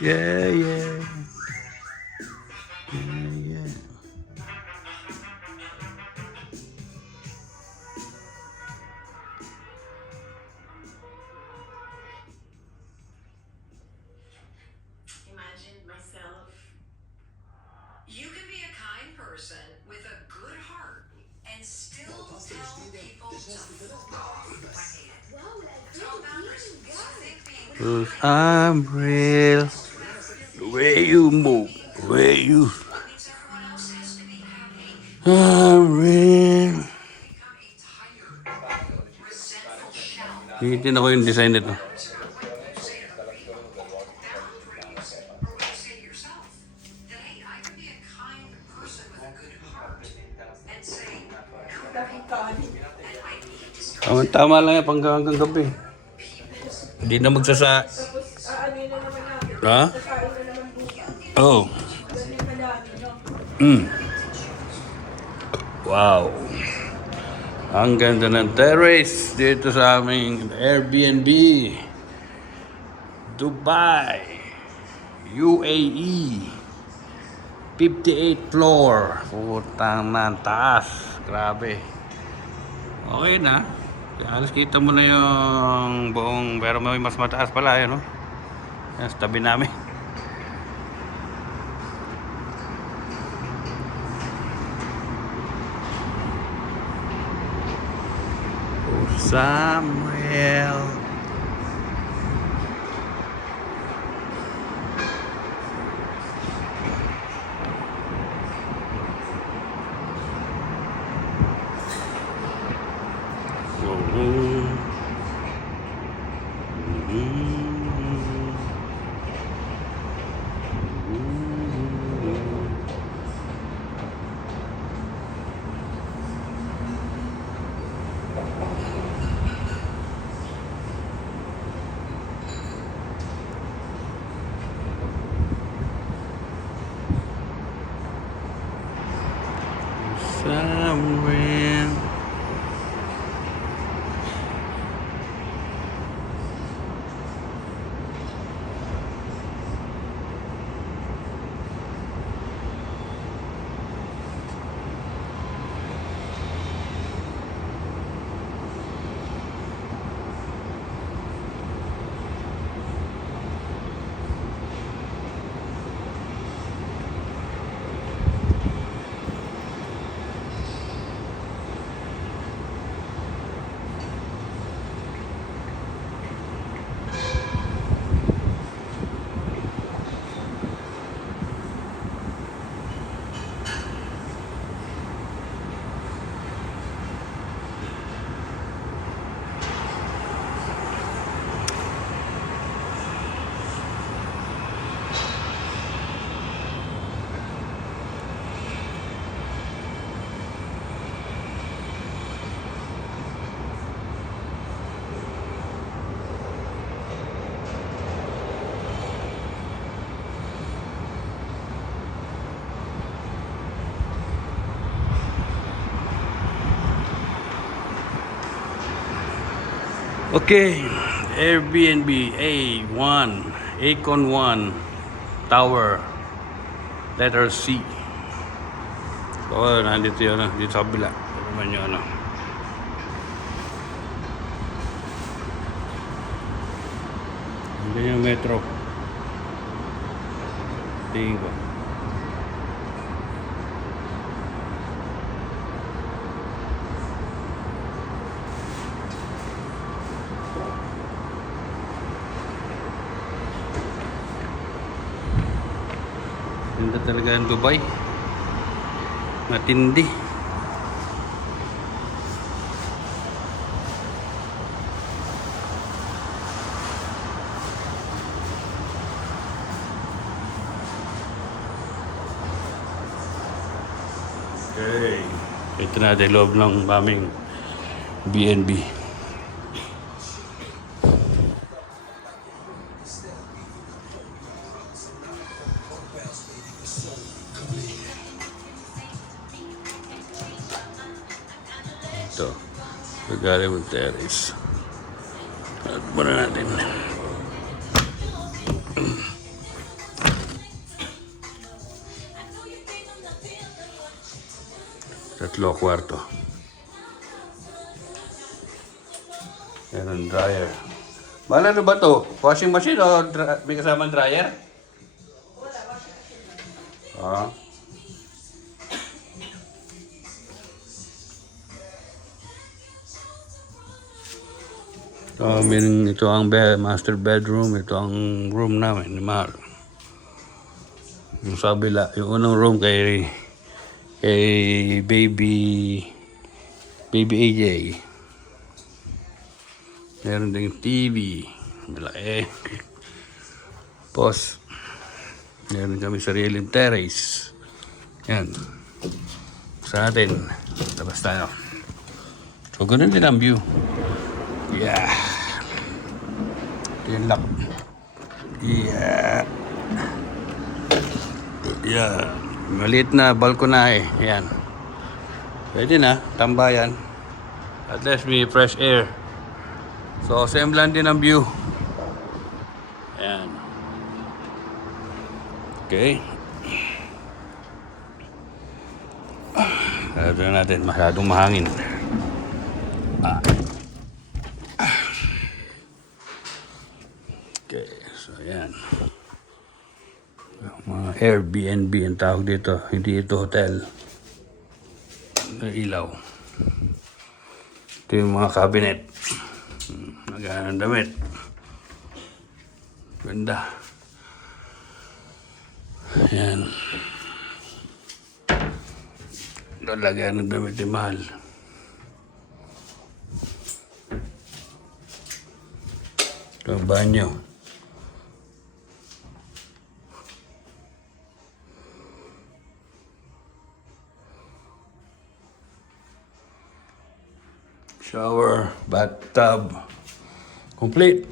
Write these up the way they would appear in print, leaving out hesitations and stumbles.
Yeah, yeah. Yeah, yeah. Imagine myself. You can be a kind person with a good heart and still tell people to fuck off. I hate it. It's all boundaries. So I think being 'Cause kind I'm real. means whatever. The way you move, Being the way kind you. means everyone else has to have a I'm real. become a tired, resentful shell Hihitin ako yung design nito. no matter what you say to other people. Boundaries are what you say to yourself. That hey, I can be a kind person with a good heart and say no to people. And I need to start setting Tama lang yan hanggang gabi. people's Hindi na magsasa... boundaries. Ha? You need to Oh. choose wisely. Mm. Wow. Ang ganda ng terrace dito sa aming Airbnb. Dubai. UAE. 58th floor. Putang na, ang taas. Grabe. Okay na. Halos kita mo na yung buong, pero may mas mataas pala yun, no? Yan, sa tabi namin. Samuel. Samuel. Okay, Airbnb A1, Acon 1, Tower, letter C. So, nandito yun, dito sa kabila. Ito naman yung ano. Hindi yung metro. Tingin ko. Ganda talaga ang Dubai. Matindi. Okay. Ito na yung loob ng aming BNB. Ito. Regarding with terrace. At muna natin. Tatlo kwarto. Yan ang dryer. Bala ano ba to? Washing machine o may kasamang dryer? Ah. Ito ang master bedroom. Ito ang room namin ni Mahal. Yung sa kabila, yung unang room kay baby AJ. Meron ding TV. Malaki. Tapos, meron kami sariling terrace. Yan. Sa atin. Labas tayo. So, ganun din ang view. Yeah. Ito yung lock. Yeah. Yeah. Maliit na balkonahe. Yan. Pwede na. Tambayan. At least may fresh air. So, same lang din ang view. Yan. Okay. Ito natin. Masyadong mahangin. Okay. So, yan. Mga Airbnb ang tawag dito. Hindi ito hotel. Ilaw. Ito yung mga cabinet. Magandang damit. Ganda. Yan. Lalagyan ng damit ni Mahal. Ito ang banyo. Shower, bathtub, complete.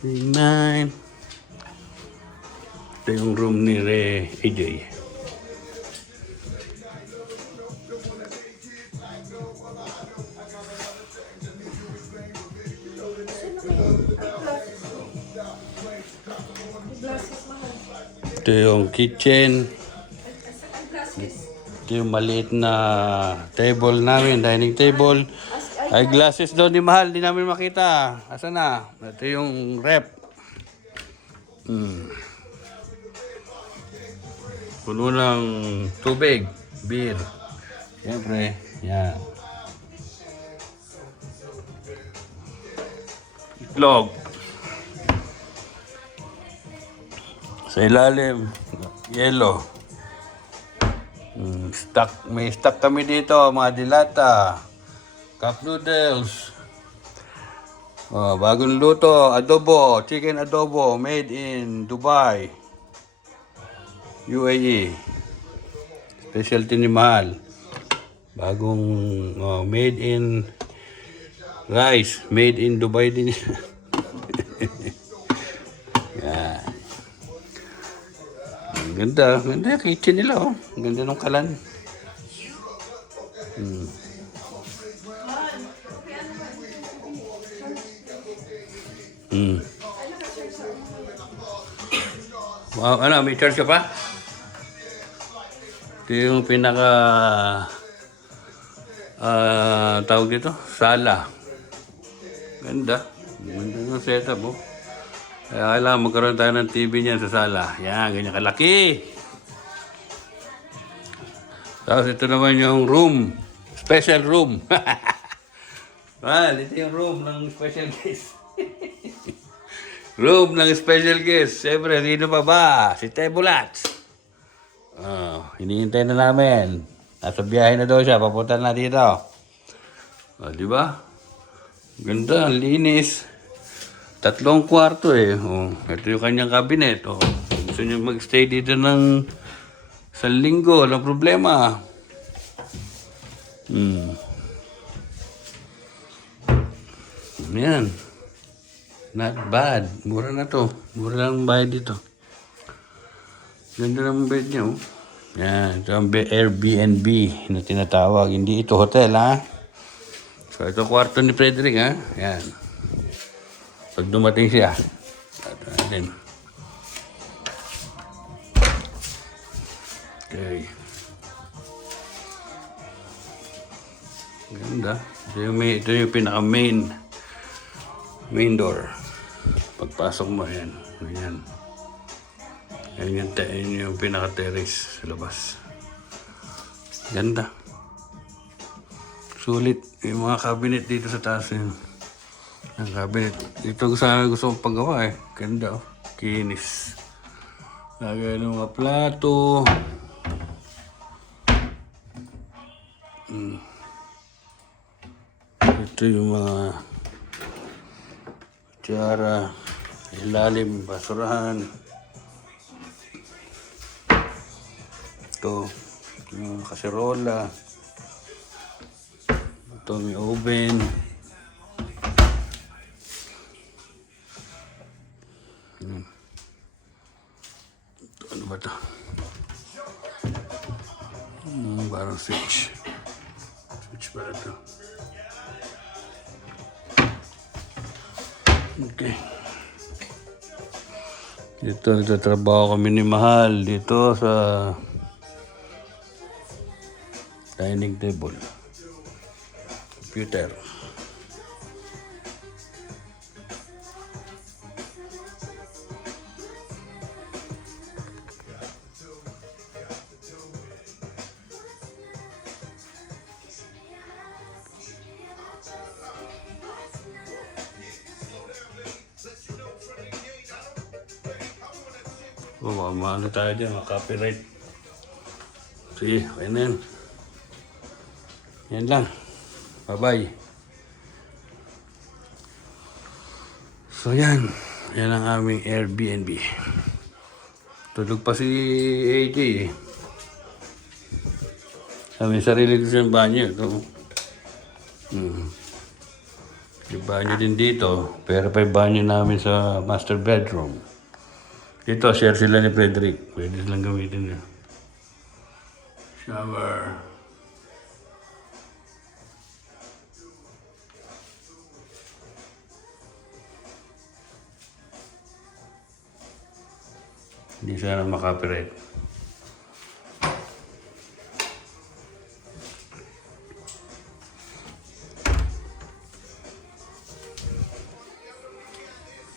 Nine. Ito yung room ni AJ. Ito yung kitchen. Ito yung maliit na table namin, dining table. Ay glasses doon ni Mahal, di namin makita. Asa na? Ito yung rep. Puno ng tubig, beer. Siyempre, yan. Itlog. Sa ilalim, yellow. May stock kami dito, mga dilata, cup noodles. Bagong luto, adobo, chicken adobo, made in Dubai, UAE. Specialty ni Mahal. Bagong made in rice, made in Dubai din. Yan. Ang ganda yung kitchen nila, oh. Ang ganda ng kalan. Wow, ano, may charge ka pa? Ito yung pinaka tawag dito, sala. Ganda. Ganda yung setup, oh. Kaya kailangan magkaroon tayo ng TV niyan sa sala. Yan, ganyan kalaki. Tapos ito naman yung room. Special room. Well, ito yung room ng special guest. Room ng special guest. Siyempre, sino pa ba? Si Tebulats. Hinihintay na namin. Nasa biyahe na daw siya. Papunta na dito. Di ba? Ganda, linis. 3 kwarto eh. Ito yung kanyang cabinet. Gusto niyo mag-stay dito ng 1 linggo. Walang problema. Yan. Not bad. Mura na to. Mura lang bayad dito. Ganda ng bed niya, oh. Yan. Ito ang Airbnb na tinatawag. Hindi ito hotel, ha? So, ito kwarto ni Frederick, ha? Yan. Pag dumating siya. Ito natin. Okay. Ganda. Ito yung pinaka-main door. Pagpasok mo, yan. Ganyan. Yan yung pinaka-terrace sa labas. Ganda. Sulit. Yung mga cabinet dito sa taas yun. Ang cabinet. Ito sana gusto kong paggawa eh. Ganda oh. Kinis. Lagay ng mga plato. Ito yung mga kutsara, ilalim, basurahan. Ito, yung kaserola. Ito may oven. Ito, ano ba ito? Parang switch. Switch pala ito. Okay. Dito nagtatrabaho kami ni Mahal dito sa dining table. Computer. Oh, maano tayo dyan, copyright. Sige, okay na yan. Yan lang. Bye-bye. So yan. Yan ang aming Airbnb. Tulog pa si AJ eh. May sarili ko siyang banyo. Ito. Yung banyo din dito. Pero pa yung banyo namin sa master bedroom. Dito, share sila ni Frederick. Pwede silang gamitin yun. Shower. Hindi sana makapiright.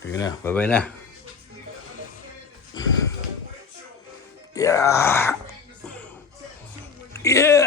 Sige na, bye-bye na. Yeah! Yeah!